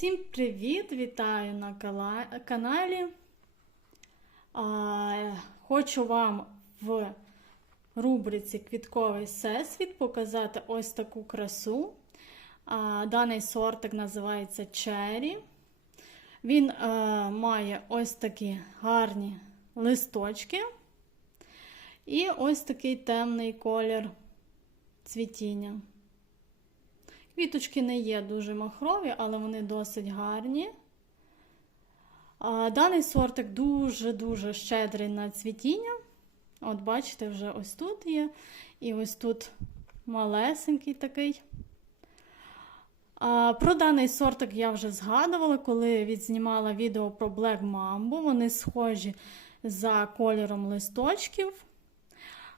Усім привіт! Вітаю на каналі. Хочу вам в рубриці Квітковий всесвіт показати ось таку красу. Даний сортик називається Cherry. Він е, має ось такі гарні листочки і ось такий темний колір цвітіння. Квіточки не є дуже махрові, але вони досить гарні. Даний сортик дуже-дуже щедрий на цвітіння. От, бачите, вже ось тут є. І ось тут малесенький такий. Про даний сортик я вже згадувала, коли відзнімала відео про Black Mambo. Вони схожі за кольором листочків.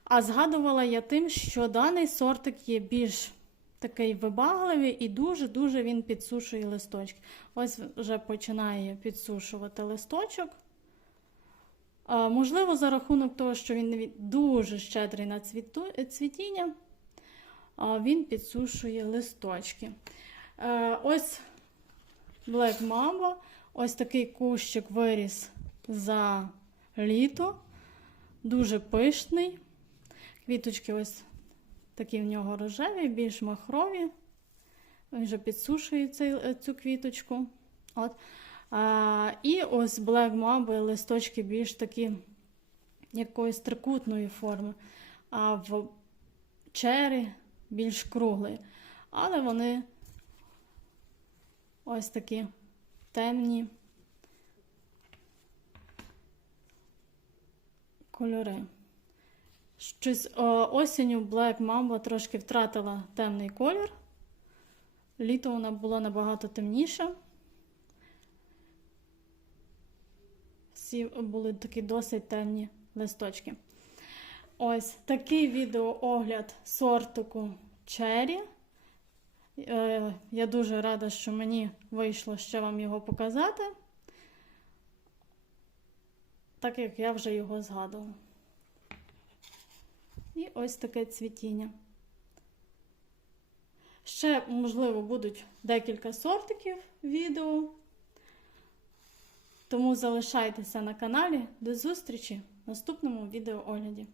А згадувала я тим, що даний сортик є більш такий вибагливий і дуже-дуже він підсушує листочки. Ось вже починає підсушувати листочок. Можливо, за рахунок того, що він дуже щедрий на цвітіння, він підсушує листочки. Е, ось Black Mamba, ось такий кущик виріс за літо, дуже пишний. Квіточки ось Такі в нього рожеві, більш махрові. Він вже підсушує цей, цю квіточку. От. А, і ось Black Mamba листочки більш такі якоїсь трикутної форми, а в чері більш круглий. Але вони ось такі темні кольори. Щось осінню Black Mamba трошки втратила темний колір. Літо вона була набагато темніша. Всі були такі досить темні листочки. Ось такий відеоогляд сортику. Е, я дуже рада, що мені вийшло ще вам його показати, так як я вже його згадувала. І ось таке цвітіння. Ще, можливо, будуть декілька сортиків відео. Тому залишайтеся на каналі. До зустрічі в наступному відеоогляді.